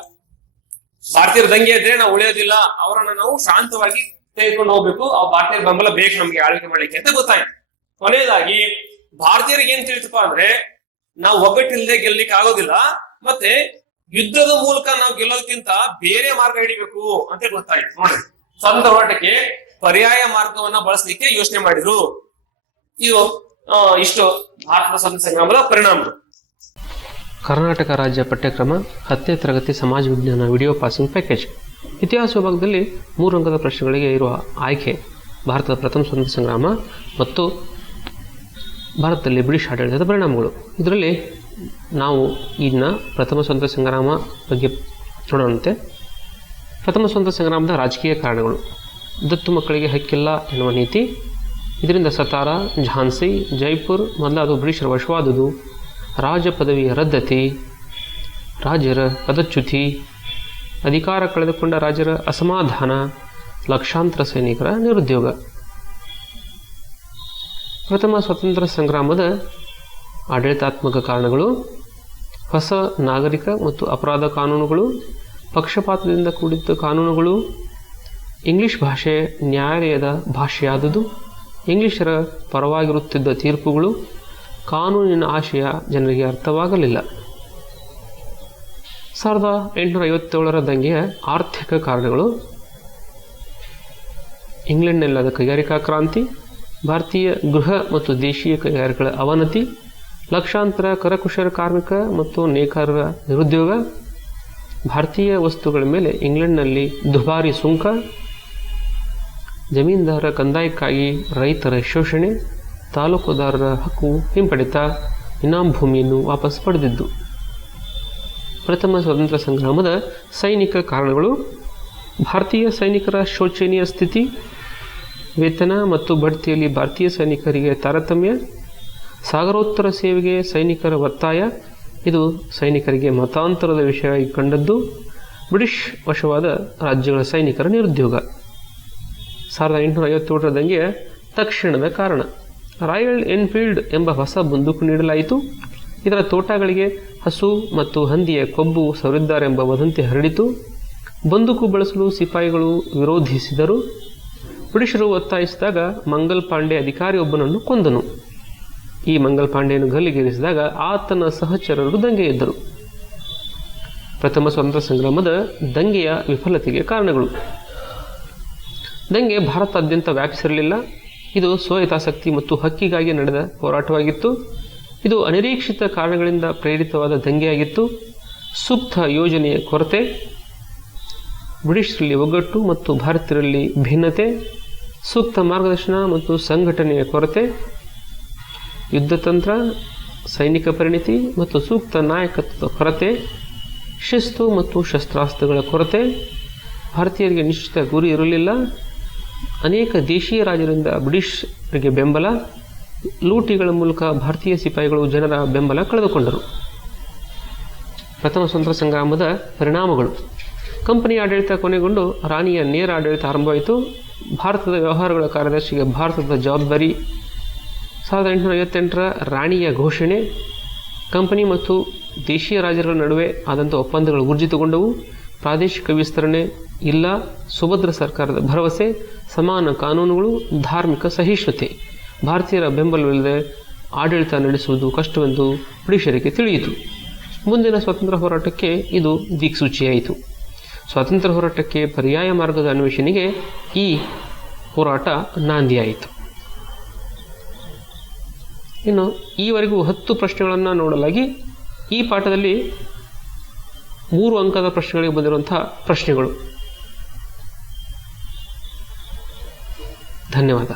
ಭಾರತೀಯರ ದಂಗೆ ಇದ್ರೆ ನಾವು ಉಳಿಯೋದಿಲ್ಲ, ಅವರನ್ನ ನಾವು ಶಾಂತವಾಗಿ ತೆಗೆದುಕೊಂಡು ಹೋಗ್ಬೇಕು, ಆ ಭಾರತೀಯರ ಬೆಂಬಲ ಬೇಕು ನಮ್ಗೆ ಆಳ್ವಿಕೆ ಮಾಡ್ಲಿಕ್ಕೆ ಅಂತ ಗೊತ್ತಾಯ್ತು. ಕೊನೆಯದಾಗಿ ಭಾರತೀಯರಿಗೆ ಏನ್ ತಿಳಿತಪ್ಪ ಅಂದ್ರೆ, ನಾವು ಒಗ್ಗಟ್ಟಿಲ್ಲದೆ ಗೆಲ್ಲಲಿಕ್ಕೆ ಆಗೋದಿಲ್ಲ, ಮತ್ತೆ ಯುದ್ಧದ ಮೂಲಕ ನಾವು ಗೆಲ್ಲೋದಕ್ಕಿಂತ ಬೇರೆ ಮಾರ್ಗ ಹಿಡಿಬೇಕು ಅಂತ ಗೊತ್ತಾಯ್ತು. ನೋಡಿ, ಸ್ವಾತಂತ್ರ್ಯ ಹೋರಾಟಕ್ಕೆ ಪರ್ಯಾಯ ಮಾರ್ಗವನ್ನ ಬಳಸಲಿಕ್ಕೆ ಯೋಚನೆ ಮಾಡಿದ್ರು. ಇದು ಇಷ್ಟು ಭಾರತದ ಸ್ವಾತಂತ್ರ್ಯ ಸಂಗ್ರಾಮದ ಪರಿಣಾಮಗಳು. ಕರ್ನಾಟಕ ರಾಜ್ಯ ಪಠ್ಯಕ್ರಮ 10ನೇ ತರಗತಿ ಸಮಾಜ ವಿಜ್ಞಾನ ವಿಡಿಯೋ ಪಾಸಿಂಗ್ ಪ್ಯಾಕೇಜ್. ಇತಿಹಾಸ ವಿಭಾಗದಲ್ಲಿ 3 ಅಂಕದ ಪ್ರಶ್ನೆಗಳಿಗೆ ಇರುವ ಆಯ್ಕೆ ಭಾರತದ ಪ್ರಥಮ ಸ್ವಾತಂತ್ರ್ಯ ಸಂಗ್ರಾಮ ಮತ್ತು ಭಾರತದಲ್ಲಿ ಬ್ರಿಟಿಷ್ ಆಡಳಿತದ ಪರಿಣಾಮಗಳು. ಇದರಲ್ಲಿ ನಾವು ಇನ್ನು ಪ್ರಥಮ ಸ್ವಾತಂತ್ರ್ಯ ಸಂಗ್ರಾಮ ಬಗ್ಗೆ ನೋಡೋಣಂತೆ. ಪ್ರಥಮ ಸ್ವಾತಂತ್ರ್ಯ ಸಂಗ್ರಾಮದ ರಾಜಕೀಯ ಕಾರಣಗಳು: ದತ್ತು ಮಕ್ಕಳಿಗೆ ಹಕ್ಕಿಲ್ಲ ಎನ್ನುವ ನೀತಿ, ಇದರಿಂದ ಸತಾರ, ಝಾನ್ಸಿ, ಜೈಪುರ್ ಮೊದಲಾದ ಬ್ರಿಟಿಷರ ವಶವಾದುದು, ರಾಜ ಪದವಿಯ ರದ್ದತಿ, ರಾಜರ ಪದಚ್ಯುತಿ, ಅಧಿಕಾರ ಕಳೆದುಕೊಂಡ ರಾಜರ ಅಸಮಾಧಾನ, ಲಕ್ಷಾಂತರ ಸೈನಿಕರ ನಿರುದ್ಯೋಗ. ಪ್ರಥಮ ಸ್ವಾತಂತ್ರ್ಯ ಸಂಗ್ರಾಮದ ಆಡಳಿತಾತ್ಮಕ ಕಾರಣಗಳು: ಹೊಸ ನಾಗರಿಕ ಮತ್ತು ಅಪರಾಧ ಕಾನೂನುಗಳು, ಪಕ್ಷಪಾತದಿಂದ ಕೂಡಿದ್ದ ಕಾನೂನುಗಳು, ಇಂಗ್ಲಿಷ್ ಭಾಷೆ ನ್ಯಾಯಾಲಯದ ಭಾಷೆಯಾದುದು, ಇಂಗ್ಲಿಷರ ಪರವಾಗಿರುತ್ತಿದ್ದ ತೀರ್ಪುಗಳು, ಕಾನೂನಿನ ಆಶಯ ಜನರಿಗೆ ಅರ್ಥವಾಗಲಿಲ್ಲ. 1857ರ ದಂಗೆಯ ಆರ್ಥಿಕ ಕಾರಣಗಳು: ಇಂಗ್ಲೆಂಡ್ನಲ್ಲಾದ ಕೈಗಾರಿಕಾ ಕ್ರಾಂತಿ, ಭಾರತೀಯ ಗೃಹ ಮತ್ತು ದೇಶೀಯ ಕೈಗಾರಿಕೆಗಳ ಅವನತಿ, ಲಕ್ಷಾಂತರ ಕರಕುಶಲ ಕಾರ್ಮಿಕ ಮತ್ತು ನೇಕಾರರ ನಿರುದ್ಯೋಗ, ಭಾರತೀಯ ವಸ್ತುಗಳ ಮೇಲೆ ಇಂಗ್ಲೆಂಡ್ನಲ್ಲಿ ದುಬಾರಿ ಸುಂಕ, ಜಮೀನ್ದಾರರ ಕಂದಾಯಕ್ಕಾಗಿ ರೈತರ ಶೋಷಣೆ, ತಾಲೂಕುದಾರರ ಹಕ್ಕು ಹಿಂಪಡೆತ, ಇನಾಮ್ ಭೂಮಿಯನ್ನು ವಾಪಸ್ ಪಡೆದಿದ್ದು. ಪ್ರಥಮ ಸ್ವಾತಂತ್ರ್ಯ ಸಂಗ್ರಾಮದ ಸೈನಿಕ ಕಾರಣಗಳು: ಭಾರತೀಯ ಸೈನಿಕರ ಶೋಚನೀಯ ಸ್ಥಿತಿ, ವೇತನ ಮತ್ತು ಬಡ್ತಿಯಲ್ಲಿ ಭಾರತೀಯ ಸೈನಿಕರಿಗೆ ತಾರತಮ್ಯ, ಸಾಗರೋತ್ತರ ಸೇವೆಗೆ ಸೈನಿಕರ ಒತ್ತಾಯ, ಇದು ಸೈನಿಕರಿಗೆ ಮತಾಂತರದ ವಿಷಯವಾಗಿ ಕಂಡದ್ದು, ಬ್ರಿಟಿಷ್ ವಶವಾದ ರಾಜ್ಯಗಳ ಸೈನಿಕರ ನಿರುದ್ಯೋಗ. 1857ರ ದಂಗೆಯ ತಕ್ಷಣದ ಕಾರಣ. ರಾಯಲ್ ಎನ್ಫೀಲ್ಡ್ ಎಂಬ ಹೊಸ ಬಂದೂಕು ನೀಡಲಾಯಿತು. ಇದರ ತೋಟಗಳಿಗೆ ಹಸು ಮತ್ತು ಹಂದಿಯ ಕೊಬ್ಬು ಸವರಿದ್ದಾರೆಂಬ ವದಂತಿ ಹರಡಿತು. ಬಂದೂಕು ಬಳಸಲು ಸಿಪಾಯಿಗಳು ವಿರೋಧಿಸಿದರು. ಬ್ರಿಟಿಷರು ಒತ್ತಾಯಿಸಿದಾಗ ಮಂಗಲ್ ಪಾಂಡೆ ಅಧಿಕಾರಿಯೊಬ್ಬನನ್ನು ಕೊಂದನು. ಈ ಮಂಗಲ್ ಪಾಂಡೆಯನ್ನು ಗಲ್ಲಿಗೇರಿಸಿದಾಗ ಆತನ ಸಹಚರರು ದಂಗೆ ಎದ್ದರು. ಪ್ರಥಮ ಸ್ವಾತಂತ್ರ್ಯ ಸಂಗ್ರಾಮದ ದಂಗೆಯ ವಿಫಲತೆಗೆ ಕಾರಣಗಳು. ದಂಗೆ ಭಾರತಾದ್ಯಂತ ವ್ಯಾಪಿಸಿರಲಿಲ್ಲ. ಇದು ಸ್ವಹಿತಾಸಕ್ತಿ ಮತ್ತು ಹಕ್ಕಿಗಾಗಿ ನಡೆದ ಹೋರಾಟವಾಗಿತ್ತು. ಇದು ಅನಿರೀಕ್ಷಿತ ಕಾರಣಗಳಿಂದ ಪ್ರೇರಿತವಾದ ದಂಗೆಯಾಗಿತ್ತು. ಸೂಕ್ತ ಯೋಜನೆಯ ಕೊರತೆ, ಬ್ರಿಟಿಷರಲ್ಲಿ ಒಗ್ಗಟ್ಟು ಮತ್ತು ಭಾರತೀಯರಲ್ಲಿ ಭಿನ್ನತೆ, ಸೂಕ್ತ ಮಾರ್ಗದರ್ಶನ ಮತ್ತು ಸಂಘಟನೆಯ ಕೊರತೆ, ಯುದ್ಧತಂತ್ರ, ಸೈನಿಕ ಪರಿಣಿತಿ ಮತ್ತು ಸೂಕ್ತ ನಾಯಕತ್ವದ ಕೊರತೆ, ಶಿಸ್ತು ಮತ್ತು ಶಸ್ತ್ರಾಸ್ತ್ರಗಳ ಕೊರತೆ, ಭಾರತೀಯರಿಗೆ ನಿಶ್ಚಿತ ಗುರಿ ಇರಲಿಲ್ಲ, ಅನೇಕ ದೇಶೀಯ ರಾಜರಿಂದ ಬ್ರಿಟಿಷರಿಗೆ ಬೆಂಬಲ, ಲೂಟಿಗಳ ಮೂಲಕ ಭಾರತೀಯ ಸಿಪಾಯಿಗಳು ಜನರ ಬೆಂಬಲ ಕಳೆದುಕೊಂಡರು. ಪ್ರಥಮ ಸ್ವಾತಂತ್ರ್ಯ ಸಂಗ್ರಾಮದ ಪರಿಣಾಮಗಳು. ಕಂಪನಿ ಆಡಳಿತ ಕೊನೆಗೊಂಡು ರಾಣಿಯ ನೇರ ಆಡಳಿತ ಆರಂಭವಾಯಿತು. ಭಾರತದ ವ್ಯವಹಾರಗಳ ಕಾರ್ಯದರ್ಶಿಗೆ ಭಾರತದ ಜವಾಬ್ದಾರಿ. 1858ರ ರಾಣಿಯ ಘೋಷಣೆ. ಕಂಪನಿ ಮತ್ತು ದೇಶೀಯ ರಾಜ್ಯಗಳ ನಡುವೆ ಆದಂಥ ಒಪ್ಪಂದಗಳು ಊರ್ಜಿತಗೊಂಡವು. ಪ್ರಾದೇಶಿಕ ವಿಸ್ತರಣೆ ಇಲ್ಲ, ಸುಭದ್ರ ಸರ್ಕಾರದ ಭರವಸೆ, ಸಮಾನ ಕಾನೂನುಗಳು, ಧಾರ್ಮಿಕ ಸಹಿಷ್ಣುತೆ. ಭಾರತೀಯರ ಬೆಂಬಲವಿಲ್ಲದೆ ಆಡಳಿತ ನಡೆಸುವುದು ಕಷ್ಟವೆಂದು ಬ್ರಿಟಿಷರಿಗೆ ತಿಳಿಯಿತು. ಮುಂದಿನ ಸ್ವಾತಂತ್ರ್ಯ ಹೋರಾಟಕ್ಕೆ ಇದು ದಿಕ್ಸೂಚಿಯಾಯಿತು. ಸ್ವಾತಂತ್ರ್ಯ ಹೋರಾಟಕ್ಕೆ ಪರ್ಯಾಯ ಮಾರ್ಗದ ಅನ್ವೇಷಣೆಗೆ ಈ ಹೋರಾಟ ನಾಂದಿಯಾಯಿತು. ಇನ್ನು ಈವರೆಗೂ 10 ಪ್ರಶ್ನೆಗಳನ್ನು ನೋಡಲಾಗಿ ಈ ಪಾಠದಲ್ಲಿ 3 ಅಂಕದ ಪ್ರಶ್ನೆಗಳಿಗೆ ಬಂದಿರುವಂತಹ ಪ್ರಶ್ನೆಗಳು. ಧನ್ಯವಾದ.